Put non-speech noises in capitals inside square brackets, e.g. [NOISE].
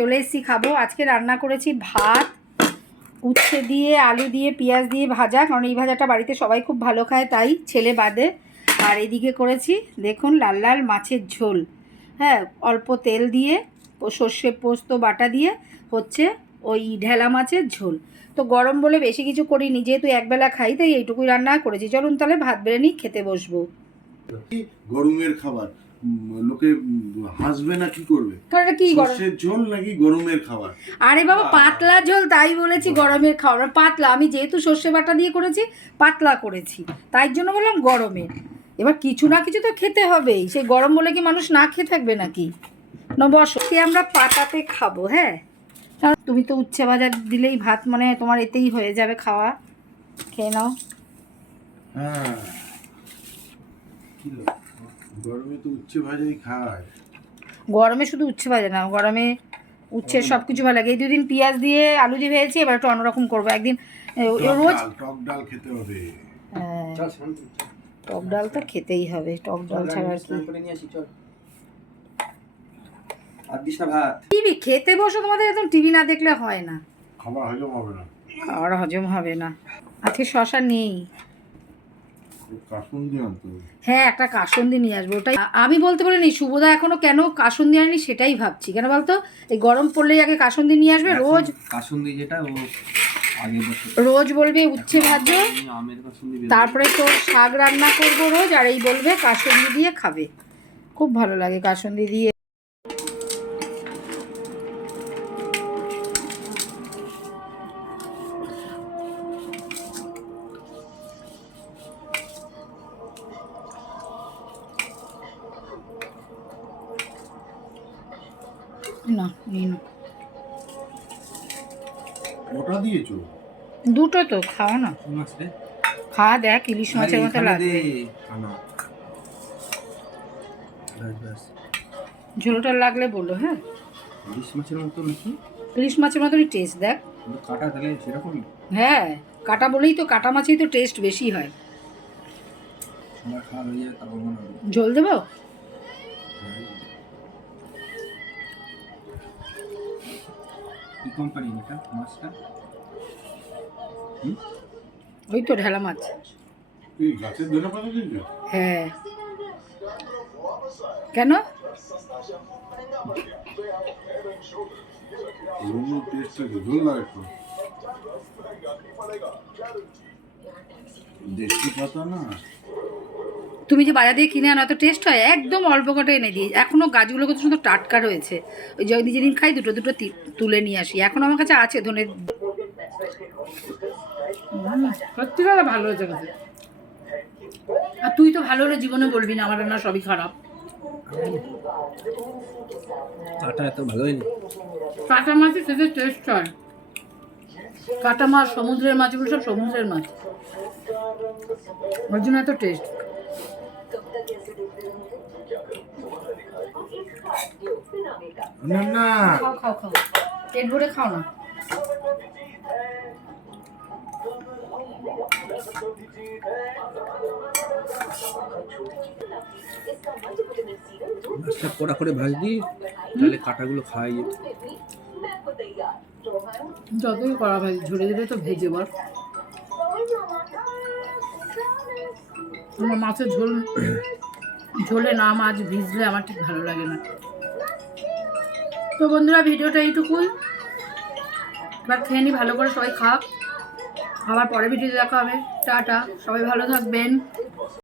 চলে এসেছি, খাব। আজকে রান্না করেছি ভাত, উচ্ছে দিয়ে, আলু দিয়ে, পেঁয়াজ দিয়ে ভাজা। কারণ এই ভাজাটা বাড়িতে সবাই খুব ভালো খায়, তাই ছেলে বাদে। আর এদিকে করেছি, দেখুন, লাল লাল মাছের ঝোল। হ্যাঁ অল্প তেল দিয়ে, ও সর্ষে পোস্ত বাটা দিয়ে হচ্ছে ওই ঢেলা মাছের ঝোল। তো গরম বলে বেশি কিছু করিনি, যেহেতু একবেলা খাই, তাই এইটুকুই রান্না করেছি। চলুন তাহলে ভাত বেড়ে নিই খেতে বসবো। গরমের খাবার। লোকে হাসবে না কি করবে? কারণ কি সর্ষের ঝোল নাকি গরমের খাবার? আরে বাবা পাতলা ঝোল তাই বলেছি গরমের খাবার। পাতলা আমি যেহেতু সর্ষে বাটা দিয়ে করেছি পাতলা করেছি। তাই জন্য বললাম গরমের এবার কিছু না কিছু তো খেতে হবেই। সেই গরম বলে কি মানুষ না খেয়ে থাকবে নাকি? না বসো। আমরা পাতাতে খাব হ্যাঁ? তুমি তো উচ্ছে ভাজা দিলেই ভাত মানে তোমার এতেই হয়ে যাবে খাওয়া। খেয়ে নাও। হ্যাঁ। গরমে তো উচ্ছে ভাজাই খায়। গরমে শুধু উচ্ছে ভাজা না গরমে উচ্ছে সব কিছু ভালো লাগে। এই দুদিন পেঁয়াজ দিয়ে আলু দিয়ে ভেজেছি এবার একটু অন্যরকম করব। একদিন রোজ টক ডাল খেতে হবে। হ্যাঁ। টক ডাল তো খেতেই হবে টক ডাল ছাড়া আর কি। টিভি খেতে বসো তোমাদের একদম টিভি না দেখলে হয় না। খাবার হজম হবে না। আর হজম হবে না। আজকে শশা নেই কাশুন দিয়ে আনতে হবে হ্যাঁ একটা কাসন্দি নিয়ে আসব। ওটাই আমি বলতে পারিনি শুভদা এখনও কেন কাসন্দি আনি সেটাই ভাবছি। কেন বলতো? এই গরম পড়লেই আগে কাসন্দি নিয়ে আসবে রোজ কাসন্দি যেটা ও রোজ বলবে উচ্ছে ভাজো। তারপরে তোর শাক রান্না করব রোজ আর এই বলবে কাসন্দি দিয়ে খাবে। খুব ভালো লাগে কাসন্দি দিয়ে। না নাও। ওটা দিয়েছ? দুটো তো খাও না। খাওয়া দেখ ইলিশ মাছের মতো লাগবে। ঝোলটা লাগলে বলো হ্যাঁ? ইলিশ মাছের মতো নাকি? ইলিশ মাছের মতনই টেস্ট দেখ। কাটা তাহলে সেরকমই। হ্যাঁ কাটা বলেই তো কাটা মাছেই তো টেস্ট বেশি হয়। খাওয়া হয়ে ঝোল দেবো? কি কোম্পানি এটা? মাছটা ওই তো ঢেলা মাছ। হ্যাঁ। কেন? দেশি পাতা না? তুমি যে বাজার দিয়ে কিনে আনো এত টেস্ট হয় একদম অল্প কটা এনে দিই এখনও গাছগুলো কত সুন্দর টাটকা রয়েছে। ওই যদি যেদিন খাই দুটো দুটো তুলে নিয়ে আসি। এখন আমার কাছে আছে ধনে সত্যি কথা ভালো হয়েছে কাছে আর তুই তো ভালো হলে জীবনে বলবি না আমার রান্না সবই খারাপ। কাটা এত ভালো হয়নি? কাটা মাছের সেটা টেস্ট হয়। কাটা মাছ সমুদ্রের মাছগুলো সব সমুদ্রের মাছ। ওর জন্য এত টেস্ট না না। খাও খাও খাও। পেট ভরে খাও না। মাছটা কড়া করে ভাজবি তাহলে কাটাগুলো খাওয়াই যতই করা ভাই ঝরে ঝরে তো ভেজে বল। [COUGHS] আমার মাছের ঝোল ঝোলে না, মাছ ভিজলে আমার ঠিক ভালো লাগে না। তো বন্ধুরা, ভিডিওটা এইটুকুই। এবার খেয়ে নি, ভালো করে সবাই খাক। আবার পরে ভিডিও দেখা হবে। টাটা, সবাই ভালো থাকবেন।